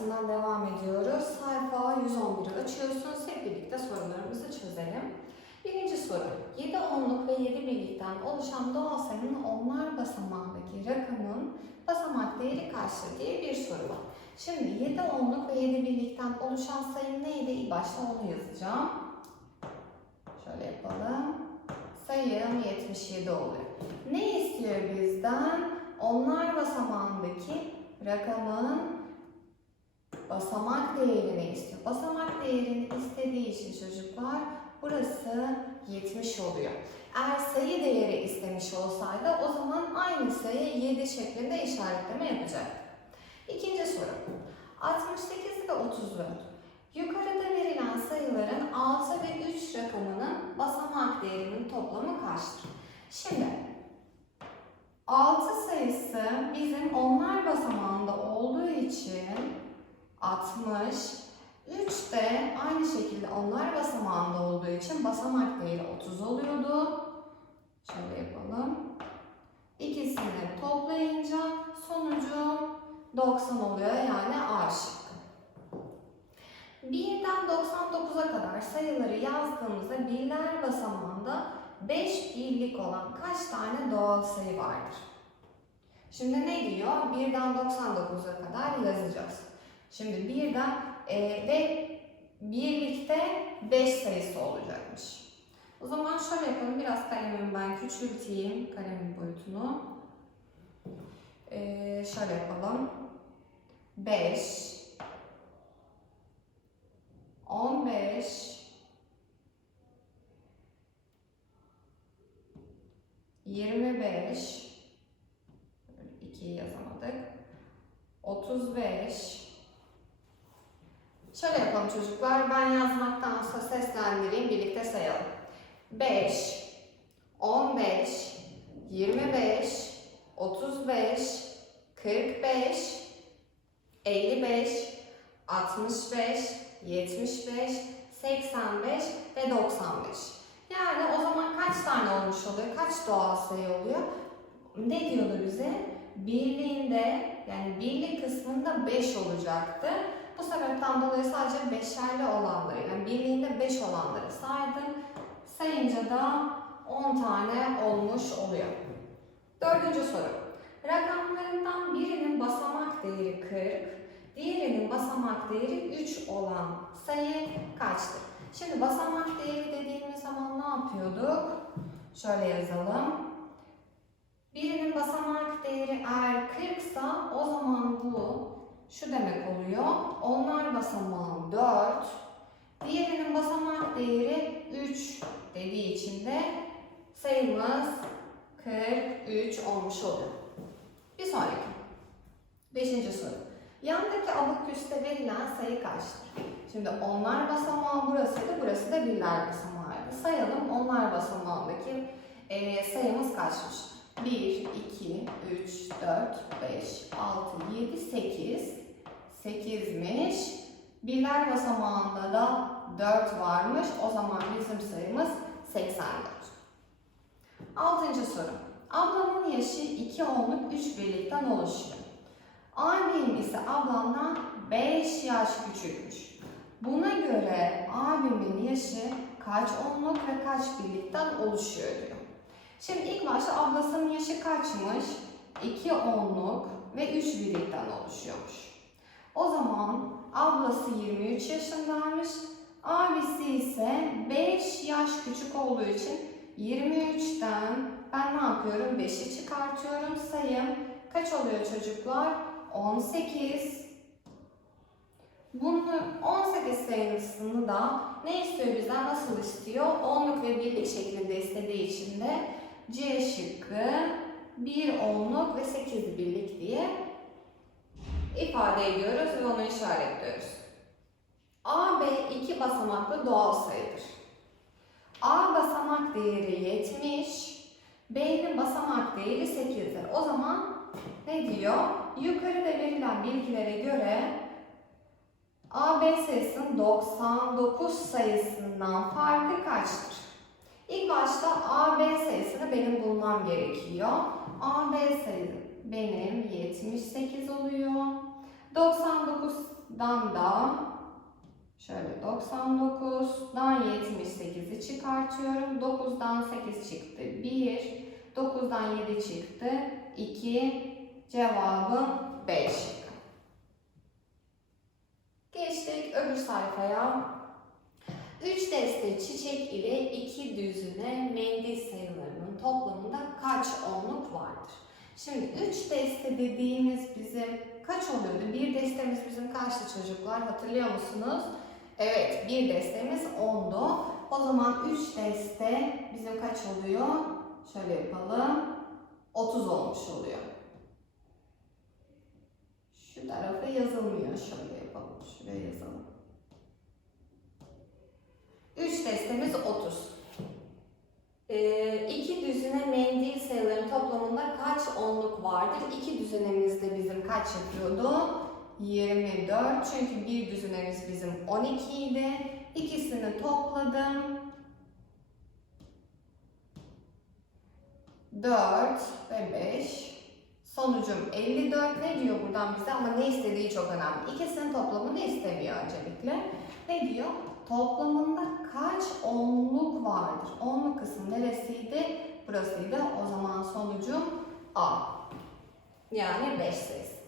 dersinden devam ediyoruz. Sayfa 111'i açıyorsunuz. Hep birlikte sorularımızı çözelim. Birinci soru. 7 onluk ve 7 birlikten oluşan doğal sayının onlar basamağındaki rakamın basamak değeri kaçtır diye bir soru var. Şimdi 7 onluk ve 7 birlikten oluşan sayı neydi? İlk başta onu yazacağım. Şöyle yapalım. Sayım 77 oluyor. Ne istiyor bizden? Onlar basamağındaki rakamın basamak değerini istiyor. Basamak değerini istediği için çocuklar burası 70 oluyor. Eğer sayı değeri istemiş olsaydı o zaman aynı sayı 7 şeklinde işaretleme yapacak. İkinci soru. 68 ve 34. Yukarıda verilen sayıların 6 ve 3 rakamının basamak değerinin toplamı kaçtır? Şimdi 6 sayısı bizim onlar basamağında olduğu için 60. 3 de aynı şekilde onlar basamağında olduğu için basamak değeri 30 oluyordu. Şöyle yapalım. İkisini toplayınca sonucu 90 oluyor yani A şıkkı. 1'den 99'a kadar sayıları yazdığımızda birler basamağında 5 birlik olan kaç tane doğal sayı vardır? Şimdi ne diyor? 1'den 99'a kadar yazacağız. Şimdi 1'den e, ve birlikte 5 sayısı olacakmış. O zaman şöyle yapalım. Biraz kalemimi ben küçülteyim. Kalemin boyutunu. E, şöyle yapalım. 5 15 25 2'yi yazamadık. 35 Şöyle yapalım çocuklar. Ben yazmaktansa seslendireyim. Birlikte sayalım. 5 15 25 35 45 55 65 75 85 ve 95. Yani o zaman kaç tane olmuş oluyor? Kaç doğal sayı oluyor? Ne diyordu bize? Birliğinde yani birlik kısmında 5 olacaktı. Bu sebepten dolayı sadece beşerli olanları yani birliğinde 5 olanları saydım. Sayınca da 10 tane olmuş oluyor. Dördüncü soru. Rakamlarından birinin basamak değeri 40, diğerinin basamak değeri 3 olan sayı kaçtır? Şimdi basamak değeri dediğimiz zaman ne yapıyorduk? Şöyle yazalım. Birinin basamak değeri eğer 40 ise o zaman bu şu demek oluyor. Onlar basamağı 4. Diğerinin basamak değeri 3 dediği için de sayımız 43 olmuş oluyor. Bir sonraki. Beşinci soru. Yandaki abaküste verilen sayı kaçtır? Şimdi onlar basamağı burasıydı, burası da birler basamağıydı. Sayalım onlar basamağındaki e, sayımız kaçmış? 1, 2, 3, 4, 5, 6, 7, 8. 8'miş. Birler basamağında da 4 varmış. O zaman bizim sayımız 84. Altıncı soru. Ablamın yaşı 2 onluk 3 birlikten oluşuyor. Abim ise ablamdan 5 yaş küçükmüş. Buna göre abimin yaşı kaç onluk ve kaç birlikten oluşuyor diyor. Şimdi ilk başta ablasının yaşı kaçmış? 2 onluk ve 3 birlikten oluşuyormuş. O zaman ablası 23 yaşındaymış. Abisi ise 5 yaş küçük olduğu için 23'ten ben ne yapıyorum? 5'i çıkartıyorum. Sayım kaç oluyor çocuklar? 18. Bunu 18 sayısını da ne istiyor bizden? Nasıl istiyor? Onluk ve birlik şeklinde istediği için de C şıkkı 1 onluk ve 8 birlik diye ifade ediyoruz ve onu işaretliyoruz. A, B iki basamaklı doğal sayıdır. A basamak değeri 70, B'nin basamak değeri 8'dir. O zaman ne diyor? Yukarıda verilen bilgilere göre A, B sayısının 99 sayısından farkı kaçtır? İlk başta A, B sayısını benim bulmam gerekiyor. A, B sayısı benim 78 oluyor. 99 99'dan da şöyle 99'dan 78'i çıkartıyorum. 9'dan 8 çıktı. 1. 9'dan 7 çıktı. 2. Cevabım 5. Geçtik öbür sayfaya. 3 deste çiçek ile 2 düzine mendil sayılarının toplamında kaç onluk vardır? Şimdi 3 deste dediğimiz bizim kaç oluyordu? Bir destemiz bizim kaçtı çocuklar hatırlıyor musunuz? Evet bir destemiz 10'du. O zaman 3 deste bizim kaç oluyor? Şöyle yapalım. 30 olmuş oluyor. Şu tarafı yazılmıyor. Şöyle yapalım. Şuraya yazalım. 3 destemiz 30. Ee, iki düzine mendil sayıların toplamında kaç onluk vardır? İki düzinemizde bizim kaç yapıyordu? 24. Çünkü bir düzinemiz bizim 12 idi. İkisini topladım. 4 ve 5. Sonucum 54. Ne diyor buradan bize? Ama ne istediği çok önemli. İkisinin toplamını istemiyor öncelikle. Ne diyor? Toplamında kaç onluk vardır? Onluk kısım neresiydi? Burasıydı. O zaman sonucum A. Yani 5 sayısı.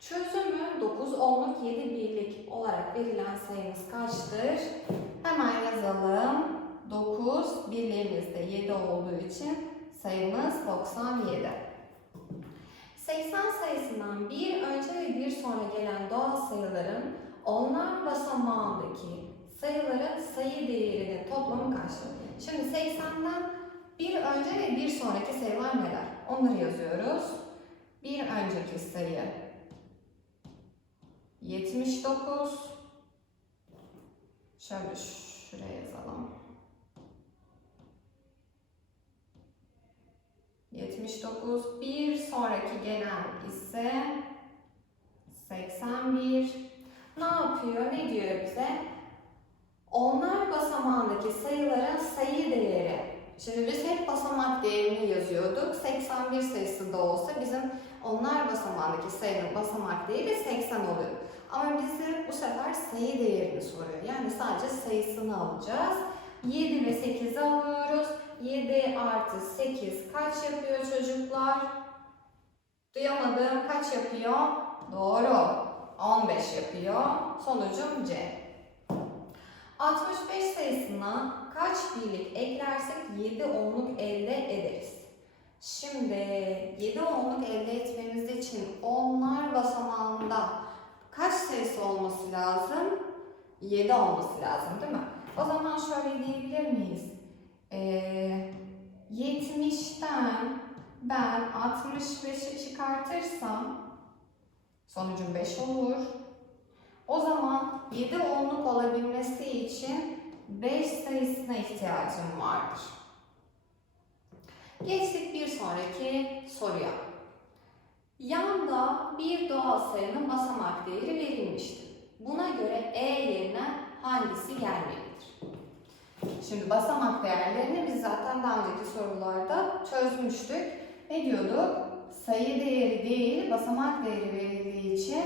Çözümü 9 onluk 7 birlik olarak verilen sayımız kaçtır? Hemen yazalım. 9 birliğimiz de 7 olduğu için sayımız 97. 80 sayısından bir önce ve bir sonra gelen doğal sayıların onlar basamağındaki sayıların sayı değerinin toplamı kaçtır? Şimdi 80'den bir önce ve bir sonraki sayılar neler? Onları yazıyoruz. Bir önceki sayı 79. Şöyle şuraya yazalım. 79. Bir sonraki gelen ise 81. Ne yapıyor? Ne diyor bize? Onlar basamağındaki sayıların sayı değeri. Şimdi biz hep basamak değerini yazıyorduk. 81 sayısı da olsa bizim onlar basamağındaki sayının basamak değeri 80 oluyor. Ama bize bu sefer sayı değerini soruyor. Yani sadece sayısını alacağız. 7 ve 8'i alıyoruz. 7 artı 8 kaç yapıyor çocuklar? Duyamadım. Kaç yapıyor? Doğru. 15 yapıyor. Sonucum C. 65 sayısına kaç birlik eklersek 7 onluk elde ederiz. Şimdi 7 onluk elde etmemiz için onlar basamağında kaç sayısı olması lazım? 7 olması lazım değil mi? O zaman şöyle diyebilir miyiz? Ee, 70'ten ben 65'i çıkartırsam sonucum 5 olur. O zaman 7 onluk olabilmesi için 5 sayısına ihtiyacım vardır. Geçtik bir sonraki soruya. Yanda bir doğal sayının basamak değeri verilmiştir. Buna göre E yerine hangisi gelmelidir? Şimdi basamak değerlerini biz zaten daha önceki sorularda çözmüştük. Ne diyorduk? Sayı değeri değil, basamak değeri verildiği için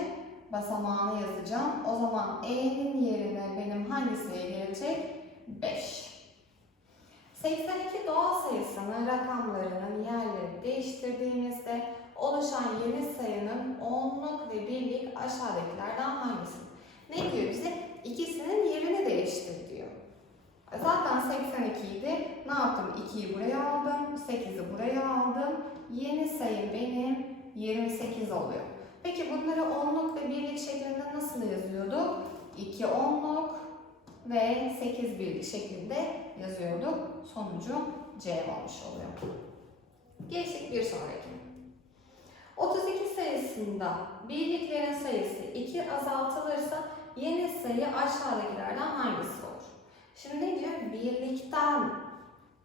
basamağını yazacağım. O zaman E'nin yerine benim hangi sayı gelecek? 5. 82 doğal sayısının rakamlarının yerlerini değiştirdiğimizde oluşan yeni sayının onluk ve birlik aşağıdakilerden hangisi? Ne diyor bize? İkisinin yerini değiştir diyor. Zaten 82 idi. Ne yaptım? 2'yi buraya aldım. 8'i buraya aldım. Yeni sayım benim 28 oluyor. Peki bunları onluk ve birlik şeklinde nasıl yazıyorduk? 2 onluk ve 8 birlik şeklinde yazıyorduk. Sonucu C olmuş oluyor. Geçtik bir sonraki. 32 sayısında birliklerin sayısı 2 azaltılırsa yeni sayı aşağıdakilerden hangisi olur? Şimdi ne diyor? Birlikten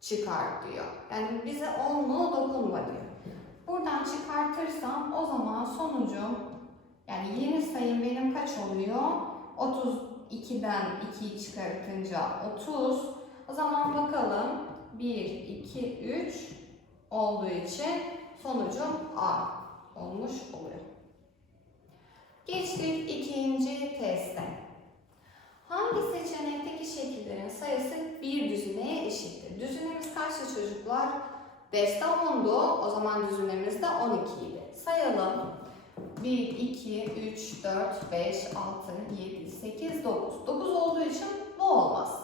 çıkar diyor. Yani bize onluğu dokunma diyor. Buradan çıkartırsam o zaman sonucum yani yeni sayım benim kaç oluyor? 32'den 2'yi çıkartınca 30. O zaman bakalım 1, 2, 3 olduğu için sonucum A olmuş oluyor. Geçtik ikinci teste. Hangi seçenekteki şekillerin sayısı bir düzineye eşittir? Düzinemiz kaçtı çocuklar? Deste 10'du. O zaman düzinemiz de 12 idi. Sayalım. 1, 2, 3, 4, 5, 6, 7, 8, 9. 9 olduğu için bu olmaz.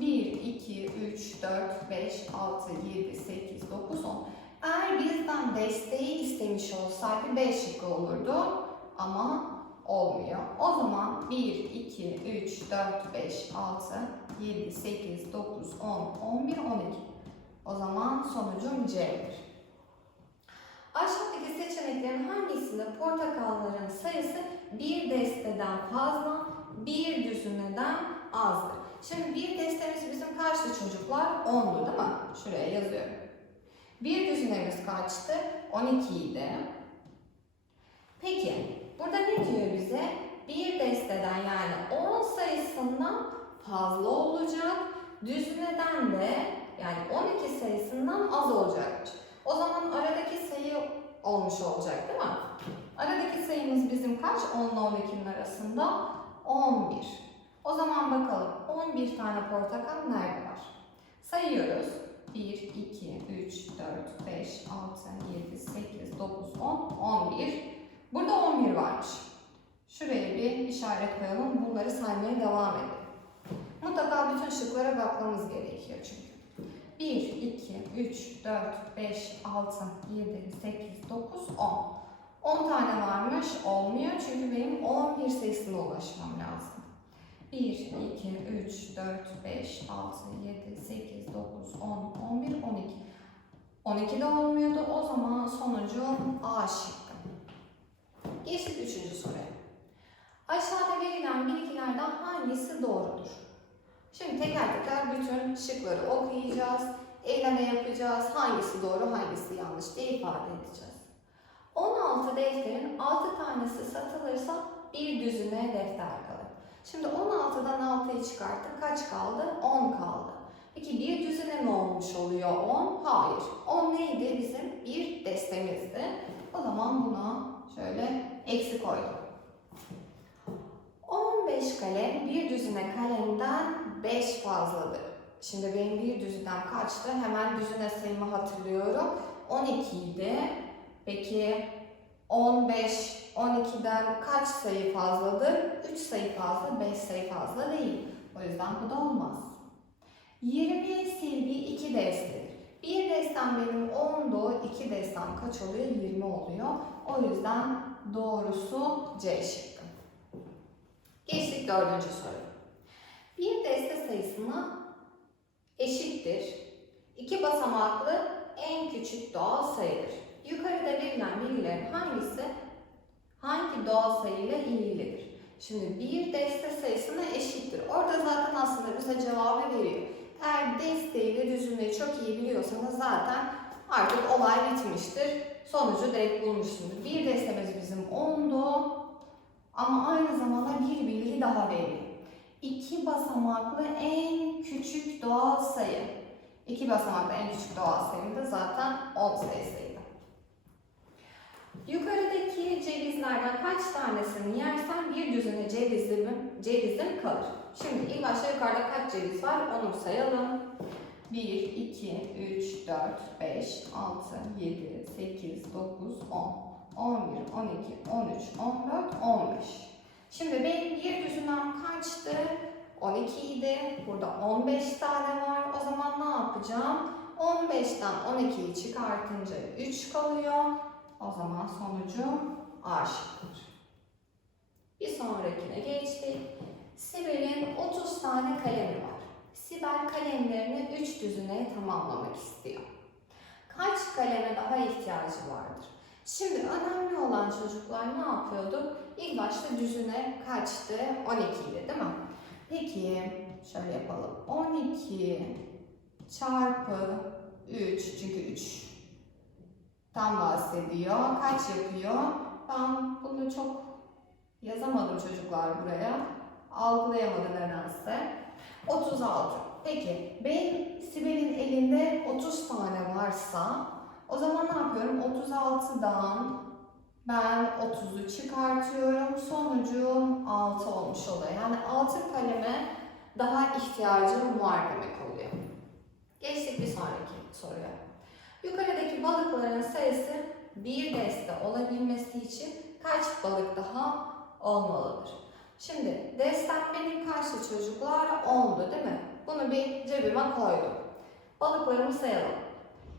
1, 2, 3, 4, 5, 6, 7, 8, 9, 10. Eğer bizden desteği istemiş olsaydı 5 şıkkı olurdu ama olmuyor. O zaman 1, 2, 3, 4, 5, 6, 7, 8, 9, 10, 11, 12. O zaman sonucum C'dir. Aşağıdaki seçeneklerin hangisinde portakalların sayısı bir desteden fazla, bir düzineden azdır? Şimdi bir destemiz bizim kaçtı çocuklar? 10'du değil mi? Şuraya yazıyorum. Bir düzinemiz kaçtı? 12 idi. Peki, burada ne diyor bize? Bir desteden yani 10 sayısından fazla olacak. Düzineden de yani 12 sayısından az olacakmış. O zaman aradaki sayı olmuş olacak değil mi? Aradaki sayımız bizim kaç? 10 ile 12'nin arasında 11. O zaman bakalım 11 tane portakal nerede var? Sayıyoruz. 1, 2, 3, 4, 5, 6, 7, 8, 9, 10, 11. Burada 11 varmış. Şuraya bir işaret koyalım. Bunları saymaya devam edelim. Mutlaka bütün şıklara bakmamız gerekiyor çünkü. 1, 2, 3, 4, 5, 6, 7, 8, 9, 10. 10 tane varmış, olmuyor çünkü benim 11 sayısına ulaşmam lazım. 1, 2, 3, 4, 5, 6, 7, 8, 9, 10, 11, 12. 12 de olmuyordu. O zaman sonucum A şıkkı. Geçtik üçüncü soruya. Aşağıda verilen bilgilerden hangisi doğrudur? Şimdi teker teker bütün şıkları okuyacağız. Eyleme yapacağız. Hangisi doğru, hangisi yanlış diye ifade edeceğiz. 16 defterin 6 tanesi satılırsa bir düzine defter kalır. Şimdi 16'dan 6'yı çıkarttık. Kaç kaldı? 10 kaldı. Peki bir düzine mi olmuş oluyor 10? Hayır. 10 neydi? Bizim bir destemizdi. O zaman buna şöyle eksi koydum. 15 kalem bir düzine kalemden 5 fazladır. Şimdi benim bir düzinem kaçtı? Hemen düzine sayımı hatırlıyorum. 12 idi. Peki 15, 12'den kaç sayı fazladır? 3 sayı fazla, 5 sayı fazla değil. O yüzden bu da olmaz. 20 silgi 2 destedir. Bir destem benim 10'du, 2 destem kaç oluyor? 20 oluyor. O yüzden doğrusu C şıkkı. Dördüncü soru. Bir deste sayısına eşittir. İki basamaklı en küçük doğal sayıdır. Yukarıda verilen bilgilerin hangisi hangi doğal sayıyla ilgilidir? Şimdi bir deste sayısına eşittir. Orada zaten aslında bize cevabı veriyor. Eğer desteği ve düzümleri çok iyi biliyorsanız zaten artık olay bitmiştir. Sonucu direkt bulmuşsunuz. Bir destemiz bizim 10'du. Ama aynı zamanda bir bilgi daha veriyor. İki basamaklı en küçük doğal sayı. İki basamaklı en küçük doğal sayım da zaten 10 sayısıydı. Yukarıdaki cevizlerden kaç tanesini yersen bir düzine cevizim, cevizim kalır. Şimdi ilk başta yukarıda kaç ceviz var onu sayalım. 1, 2, 3, 4, 5, 6, 7, 8, 9, 10. 11, 12, 13, 14, 15. Şimdi benim bir düzinem kaçtı? 12 idi. Burada 15 tane var. O zaman ne yapacağım? 15'ten 12'yi çıkartınca 3 kalıyor. O zaman sonucum A şıkkıdır. Bir sonrakine geçtik. Sibel'in 30 tane kalemi var. Sibel kalemlerini 3 düzine tamamlamak istiyor. Kaç kaleme daha ihtiyacı vardır? Şimdi önemli olan çocuklar ne yapıyordu? İlk başta düzüne kaçtı? 12 idi değil mi? Peki şöyle yapalım. 12 çarpı 3 çünkü 3 tam bahsediyor. Kaç yapıyor? Ben bunu çok yazamadım çocuklar buraya. Algılayamadı nedense. 36. Peki ben Sibel'in elinde 30 tane varsa o zaman ne yapıyorum? 36'dan Ben 30'u çıkartıyorum. Sonucum 6 olmuş oluyor. Yani altın kaleme daha ihtiyacım var demek oluyor. Geçtik bir sonraki soruya. Yukarıdaki balıkların sayısı bir deste olabilmesi için kaç balık daha olmalıdır? Şimdi destem benim kaçtı çocuklar? 10'du değil mi? Bunu bir cebime koydum. Balıklarımı sayalım.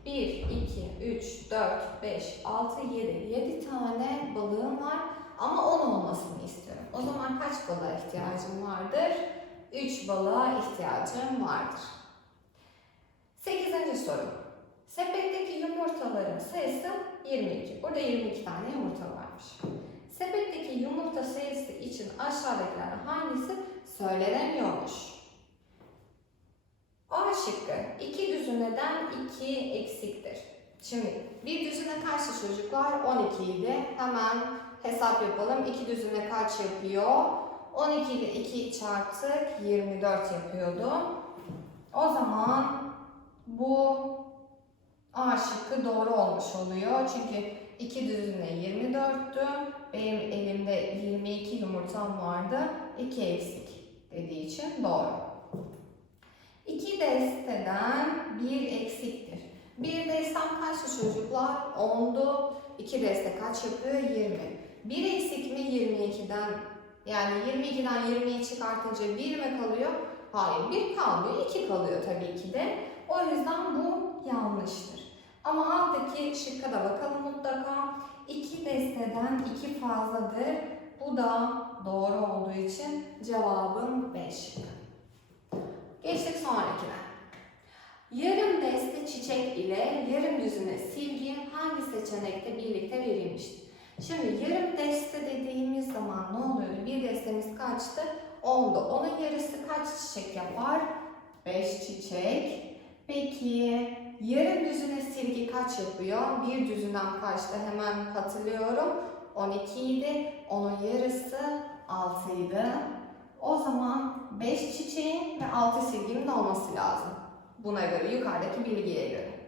1, 2, 3, 4, 5, 6, 7. 7 tane balığım var ama 10 olmasını istiyorum. O zaman kaç balığa ihtiyacım vardır? 3 balığa ihtiyacım vardır. 8. soru. Sepetteki yumurtaların sayısı 22. Burada 22 tane yumurta varmış. Sepetteki yumurta sayısı için aşağıdakilerden hangisi söylenemiyormuş? A şıkkı. 2 düzineden 2 eksiktir. Şimdi bir düzine kaçtı çocuklar? 12 idi. Hemen hesap yapalım. 2 düzine kaç yapıyor? 12 ile 2 çarptık 24 yapıyordu. O zaman bu A şıkkı doğru olmuş oluyor. Çünkü 2 düzine 24'tü. Benim elimde 22 yumurtam vardı. 2 eksik dediği için doğru. 2 desteden 1 eksiktir. Bir destem kaçtı çocuklar? 10'du. 2 deste kaç yapıyor? 20. 1 eksik mi 22'den? Yani 22'den 20'yi çıkartınca 1 mi kalıyor? Hayır 1 kalmıyor. 2 kalıyor tabii ki de. O yüzden bu yanlıştır. Ama alttaki şıkka da bakalım mutlaka. 2 desteden 2 fazladır. Bu da doğru olduğu için cevabım 5 şıkkı. Geçtik sonrakine. Yarım deste çiçek ile yarım düzine silgi hangi seçenekte birlikte verilmiştir? Şimdi yarım deste dediğimiz zaman ne oluyordu? Bir destemiz kaçtı? 10'du. Onun yarısı kaç çiçek yapar? 5 çiçek. Peki yarım düzine silgi kaç yapıyor? Bir düzünden kaçtı hemen hatırlıyorum. 12 idi. Onun yarısı 6 idi. O zaman 5 çiçeğin ve 6 silginin de olması lazım. Buna göre yukarıdaki bilgiye göre.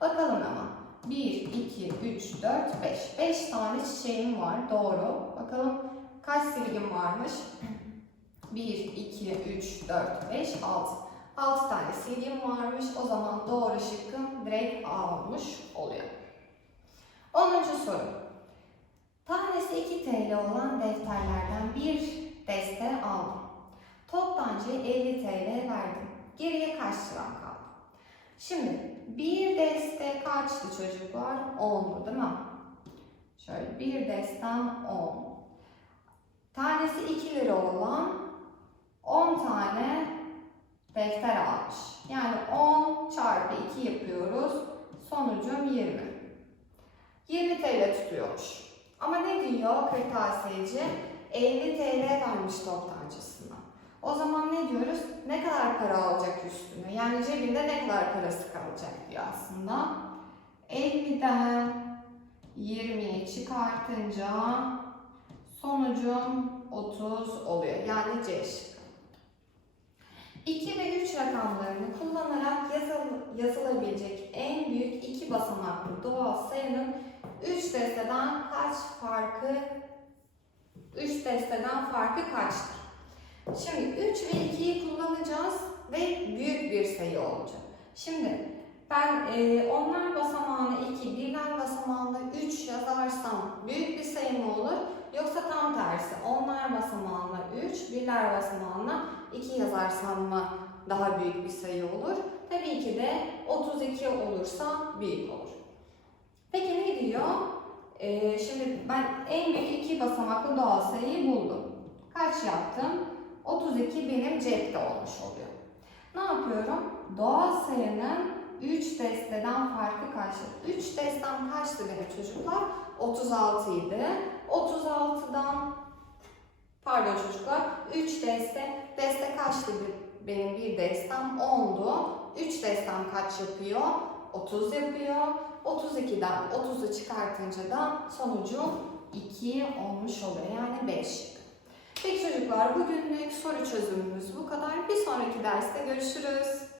Bakalım ama. 1, 2, 3, 4, 5. 5 tane çiçeğim var. Doğru. Bakalım kaç silgim varmış? 1, 2, 3, 4, 5, 6. 6 tane silgim varmış. O zaman doğru şıkkım direkt A olmuş oluyor. 10. soru. Tanesi 2 TL olan defterlerden bir deste aldım. Toptancı 50 TL verdim. Geriye kaç liram kaldı? Şimdi bir deste kaçtı çocuklar? 10'du değil mi? Şöyle bir destem 10. Tanesi 2 lira olan 10 tane defter almış. Yani 10 çarpı 2 yapıyoruz. Sonucum 20. 20 TL tutuyormuş. Ama ne diyor kırtasiyeci? 50 TL vermiş toptancısına. O zaman ne diyoruz? Ne kadar para alacak üstüne? Yani cebinde ne kadar parası kalacak diyor aslında. 50'den 20'yi çıkartınca sonucum 30 oluyor. Yani C şıkkı. 2 ve 3 rakamlarını kullanarak yazıl- yazılabilecek en büyük iki basamaklı doğal sayının 3 desteden kaç farkı 3 desteden farkı kaçtır? Şimdi 3 ve 2'yi kullanacağız ve büyük bir sayı olacak. Şimdi ben e, onlar basamağına 2, birler basamağına 3 yazarsam büyük bir sayı mı olur? Yoksa tam tersi onlar basamağına 3, birler basamağına 2 yazarsam mı daha büyük bir sayı olur? Tabii ki de 32 olursa büyük olur. Peki ne diyor? Ee, şimdi ben en büyük iki basamaklı doğal sayıyı buldum. Kaç yaptım? 32 benim cepte olmuş oluyor. Ne yapıyorum? Doğal sayının 3 desteden farkı kaçtı? 3 destem kaçtı benim çocuklar? 36 idi. 36'dan pardon çocuklar 3 deste deste kaçtı benim bir destem 10'du. 3 destem kaç yapıyor? 30 yapıyor. 32'den 30'u çıkartınca da sonucum 2 olmuş oluyor. Yani 5. Peki çocuklar bugünlük soru çözümümüz bu kadar. Bir sonraki derste görüşürüz.